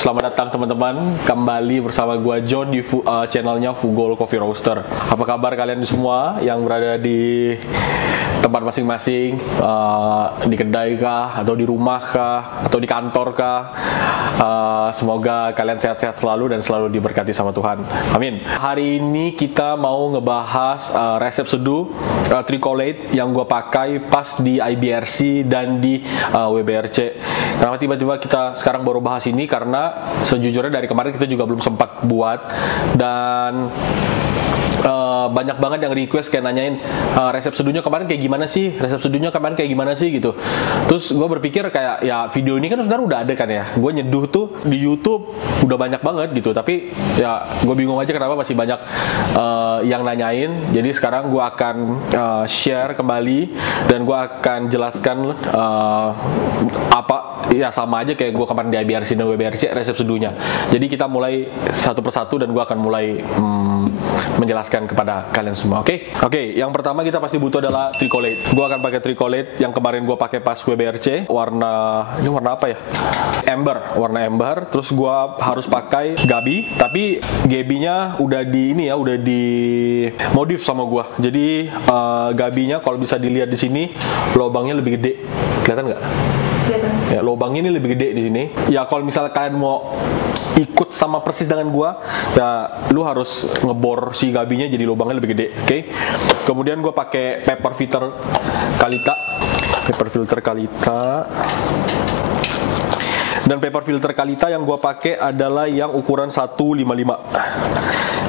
Selamat datang teman-teman, kembali bersama gua John di channelnya Fugol Coffee Roaster. Apa kabar kalian semua yang berada di tempat masing-masing, di kedai kah, atau di rumah kah, atau di kantor kah? Semoga kalian sehat-sehat selalu dan selalu diberkati sama Tuhan. Amin. Hari ini kita mau ngebahas resep seduh tricolate yang gua pakai pas di IBRC dan di WBRC. Kenapa tiba-tiba kita sekarang baru bahas ini? Karena sejujurnya dari kemarin kita juga belum sempat buat, dan banyak banget yang request kayak nanyain resep seduhnya kemarin kayak gimana sih, resep seduhnya kemarin kayak gimana sih gitu. Terus gue berpikir kayak ya video ini kan sebenarnya udah ada kan ya, gue nyeduh tuh di YouTube udah banyak banget gitu, tapi ya gue bingung aja kenapa masih banyak yang nanyain. Jadi sekarang gue akan share kembali dan gue akan jelaskan apa ya, sama aja kayak gue kemarin di IBRC dan WBRC resep seduhnya. Jadi kita mulai satu persatu dan gue akan mulai menjelaskan kepada kalian semua. Oke, yang pertama kita pasti butuh adalah tricolate. Gue akan pakai tricolate yang kemarin gue pakai pas WBRC, ini warna apa ya? Amber, warna amber. Terus gue harus pakai gabi, tapi gabinya udah di ini ya, udah di modif sama gue. Jadi gabinya kalau bisa dilihat di sini lubangnya lebih gede, kelihatan nggak? Ya, lubangnya ini lebih gede di sini. Ya kalau misalnya kalian mau ikut sama persis dengan gua, ya lu harus ngebor si gabinya jadi lubangnya lebih gede. Oke. Kemudian gua pakai paper filter Kalita. Dan paper filter Kalita yang gua pakai adalah yang ukuran 155.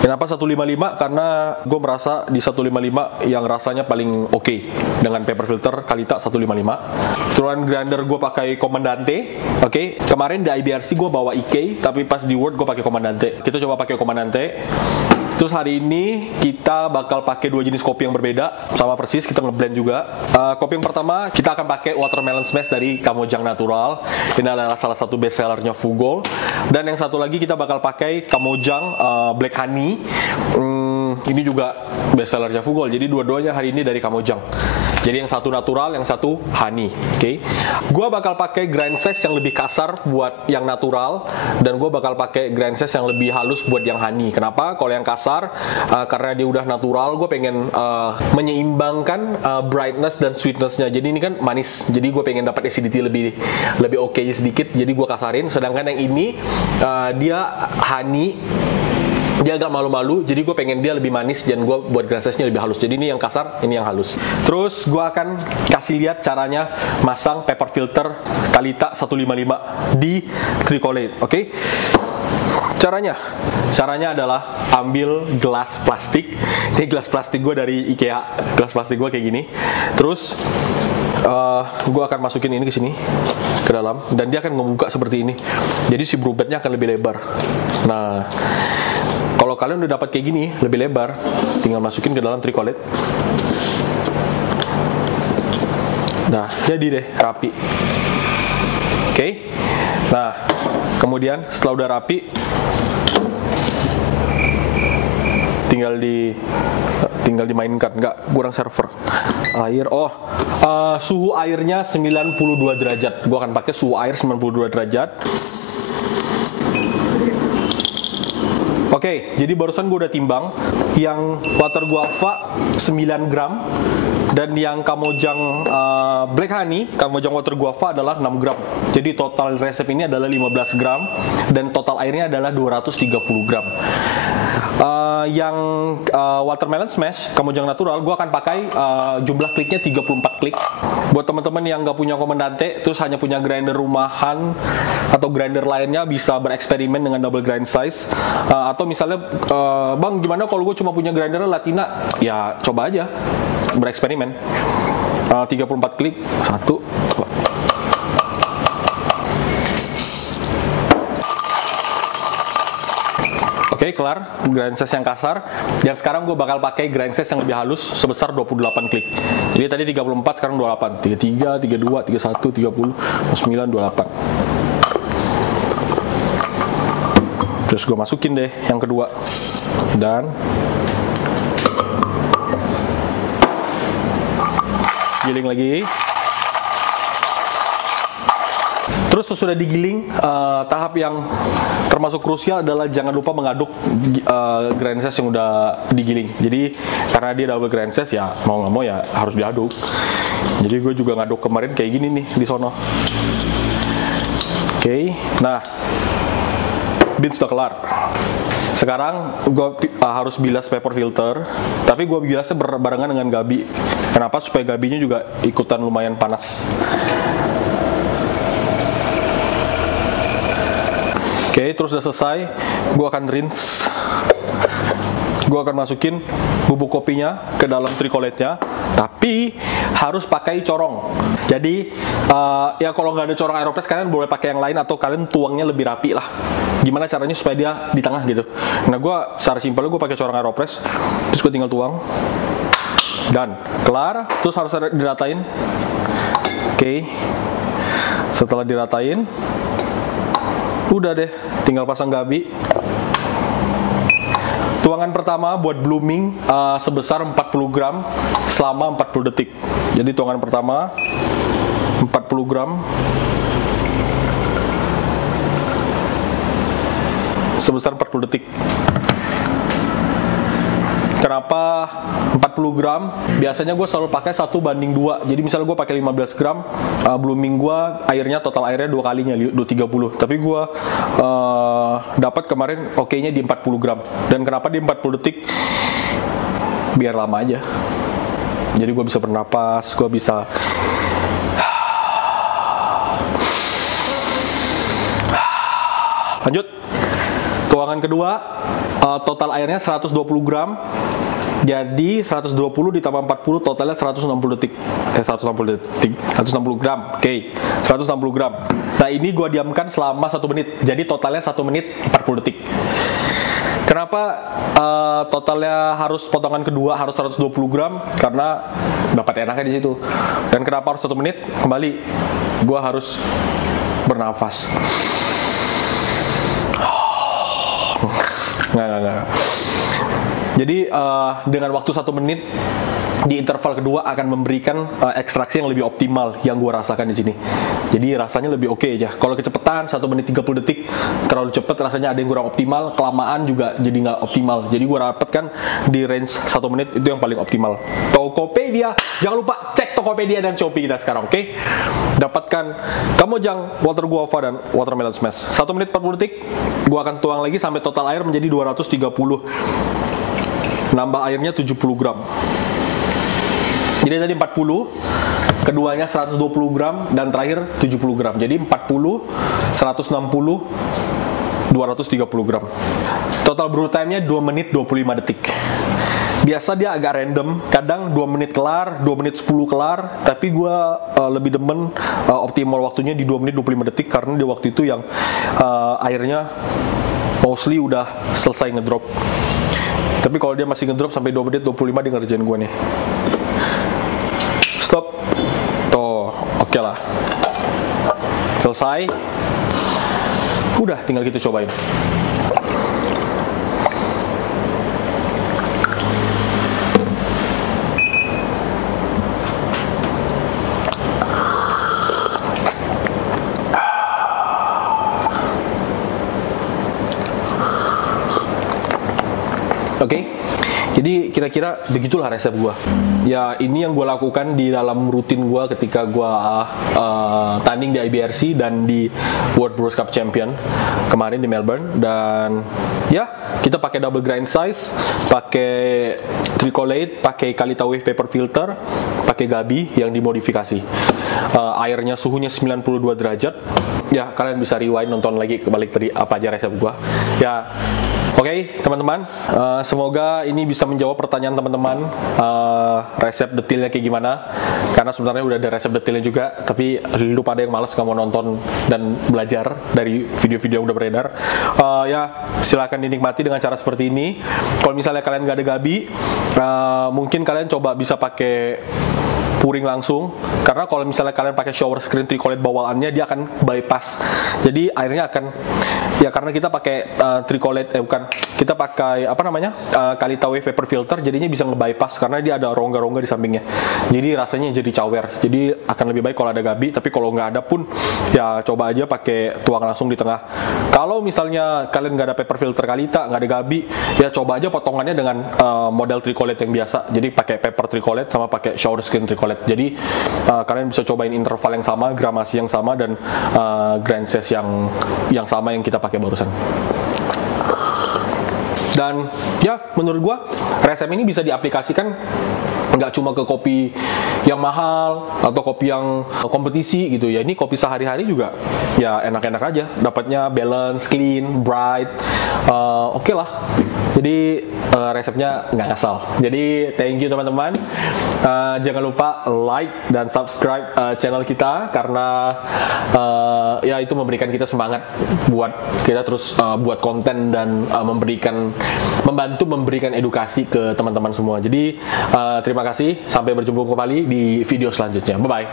Kenapa 155? Karena gue merasa di 155 yang rasanya paling oke dengan paper filter Kalita 155. Turunan grinder gue pakai Comandante. Oke. Kemarin di IBRC gue bawa IK, tapi pas di World gue pakai Comandante. Kita coba pakai Comandante. Terus hari ini kita bakal pakai dua jenis kopi yang berbeda, sama persis kita ngeblend juga. Kopi yang pertama kita akan pakai Watermelon Smash dari Kamojang Natural. Ini adalah salah satu best sellernya Fugol. Dan yang satu lagi kita bakal pakai Kamojang Black Honey. Ini juga best sellernya Fugol. Jadi dua-duanya hari ini dari Kamojang. Jadi yang satu natural, yang satu honey. Oke. Gua bakal pakai grind size yang lebih kasar buat yang natural, dan gua bakal pakai grind size yang lebih halus buat yang honey. Kenapa? Kalau yang kasar, karena dia udah natural, gue pengen menyeimbangkan brightness dan sweetnessnya. Jadi ini kan manis, jadi gue pengen dapat acidity lebih oke sedikit. Jadi gue kasarin. Sedangkan yang ini dia honey, dia agak malu-malu, jadi gue pengen dia lebih manis dan gue buat grind size-nya lebih halus. Jadi ini yang kasar, ini yang halus. Terus gue akan kasih lihat caranya masang paper filter Kalita 155 di tricolate. Oke. Caranya adalah ambil gelas plastik. Ini gelas plastik gue dari IKEA. Gelas plastik gue kayak gini. Terus gue akan masukin ini ke sini, ke dalam, dan dia akan membuka seperti ini. Jadi si brewbednya akan lebih lebar. Nah, kalau kalian udah dapat kayak gini, lebih lebar, tinggal masukin ke dalam tricolate. Nah, jadi deh rapi. Oke. Nah, kemudian setelah udah rapi, tinggal dimainkan, nggak kurang server. Air, suhu airnya 92 derajat. Gua akan pakai suhu air 92 derajat. Oke, jadi barusan gue udah timbang. Yang water guava 9 gram, dan yang Kamojang Black Honey, Kamojang water guava adalah 6 gram. Jadi total resep ini adalah 15 gram, dan total airnya adalah 230 gram. Yang Watermelon Smash Kamojang Natural, gue akan pakai jumlah kliknya 34 klik. Buat teman-teman yang nggak punya Comandante, terus hanya punya grinder rumahan atau grinder lainnya, bisa bereksperimen dengan double grind size. Atau misalnya, bang gimana kalau gue cuma punya grinder Latina? Ya coba aja bereksperimen. 34 klik, 1, 2. Oke, kelar grind size yang kasar. Dan sekarang gue bakal pakai grind size yang lebih halus sebesar 28 klik. Jadi tadi 34, sekarang 28. 33, 32, 31, 30, 29, 28. Terus gue masukin deh yang kedua. Dan giling lagi. Terus sesudah digiling, tahap yang termasuk krusial adalah jangan lupa mengaduk grind size yang udah digiling. Jadi karena dia double grind size ya mau nggak mau ya harus diaduk. Jadi gue juga ngaduk kemarin kayak gini nih di sono. Oke, nah beans udah kelar. Sekarang gue harus bilas paper filter, tapi gue bilasnya berbarengan dengan gabi. Kenapa? Supaya gabinya juga ikutan lumayan panas. Oke, terus udah selesai, gue akan rinse. Gue akan masukin bubuk kopinya ke dalam tricolet-nya, tapi harus pakai corong. Jadi ya kalau nggak ada corong Aeropress, kalian boleh pakai yang lain atau kalian tuangnya lebih rapi lah. Gimana caranya supaya dia di tengah gitu. Nah, gue secara simpelnya gue pakai corong Aeropress, terus gue tinggal tuang. Dan kelar, terus harus diratain. Oke, setelah diratain, udah deh, tinggal pasang gabi. Tuangan pertama buat blooming sebesar 40 gram selama 40 detik. Jadi tuangan pertama 40 gram sebesar 40 detik. Kenapa 40 gram? Biasanya gue selalu pakai 1:2. Jadi misalnya gue pakai 15 gram, blooming gue airnya total airnya 2 kalinya 230. Tapi gue dapat kemarin oke-nya di 40 gram. Dan kenapa di 40 detik? Biar lama aja. Jadi gue bisa bernapas, gue bisa lanjut. Tuangan kedua, total airnya 120 gram. Jadi 120 ditambah 40 totalnya 160 detik. 160 detik, 160 gram. Oke, 160 gram. Nah, ini gua diamkan selama 1 menit. Jadi totalnya 1 menit 40 detik. Kenapa totalnya harus potongan kedua harus 120 gram? Karena dapat enaknya di situ. Dan kenapa harus 1 menit? Kembali, gua harus bernafas. Nggak. Jadi dengan waktu 1 menit di interval kedua akan memberikan ekstraksi yang lebih optimal yang gue rasakan di sini. Jadi rasanya lebih oke aja. Kalau kecepatan 1 menit 30 detik terlalu cepet, rasanya ada yang kurang optimal. Kelamaan juga jadi nggak optimal. Jadi gue dapatkan di range 1 menit itu yang paling optimal. Tokopedia, jangan lupa cek Tokopedia dan Shopee kita sekarang, oke? Dapatkan Kamojang Water Guava dan Watermelon Smash. 1 menit 40 detik, gue akan tuang lagi sampai total air menjadi 230. Nambah airnya 70 gram. Jadi tadi 40, keduanya 120 gram, dan terakhir 70 gram. Jadi 40, 160, 230 gram. Total brew time-nya 2 menit 25 detik. Biasa dia agak random, kadang 2 menit kelar, 2 menit 10 kelar, tapi gue lebih demen optimal waktunya di 2 menit 25 detik, karena di waktu itu yang airnya mostly udah selesai ngedrop. Tapi kalau dia masih ngedrop sampai 2 menit 25, dia ngerjain gue nih. Stop. Tuh, oke lah. Selesai. Udah, tinggal kita cobain. Oke, jadi kira-kira begitulah resep gua. Ya, ini yang gue lakukan di dalam rutin gue ketika gue tanding di IBRC dan di World Brewers Cup Champion kemarin di Melbourne. Dan ya, kita pakai double grind size, pakai tricolate, pakai Kalita Wave paper filter, pakai gabi yang dimodifikasi. Airnya suhunya 92 derajat. Ya, kalian bisa rewind nonton lagi kebalik tadi apa aja resep gue. Ya. Oke, teman-teman, semoga ini bisa menjawab pertanyaan teman-teman, resep detailnya kayak gimana, karena sebenarnya udah ada resep detailnya juga, tapi lu pada yang malas nggak mau nonton dan belajar dari video-video yang udah beredar. Ya, silakan dinikmati dengan cara seperti ini. Kalau misalnya kalian nggak ada gabi, mungkin kalian coba bisa pakai puring langsung, karena kalau misalnya kalian pakai shower screen tricolet bawaannya dia akan bypass. Jadi airnya akan, ya karena kita pakai tricolet, kita pakai apa namanya, Kalita Wave paper filter, jadinya bisa nge-bypass karena dia ada rongga-rongga di sampingnya. Jadi rasanya jadi cawer. Jadi akan lebih baik kalau ada gabi, tapi kalau nggak ada pun ya coba aja pakai tuang langsung di tengah. Kalau misalnya kalian nggak ada paper filter Kalita, nggak ada gabi, ya coba aja potongannya dengan model tricolet yang biasa. Jadi pakai paper tricolet sama pakai shower screen tricolet. Jadi kalian bisa cobain interval yang sama, gramasi yang sama, dan grand size yang sama yang kita pakai barusan. Dan ya menurut gua resep ini bisa diaplikasikan nggak cuma ke kopi yang mahal atau kopi yang kompetisi gitu ya. Ini kopi sehari-hari juga ya enak-enak aja, dapatnya balance, clean, bright, oke lah. Jadi resepnya nggak ngasal. Jadi thank you teman-teman. Jangan lupa like dan subscribe channel kita, karena ya itu memberikan kita semangat buat kita terus buat konten dan membantu memberikan edukasi ke teman-teman semua. Jadi terima kasih, sampai berjumpa kembali di video selanjutnya. Bye bye.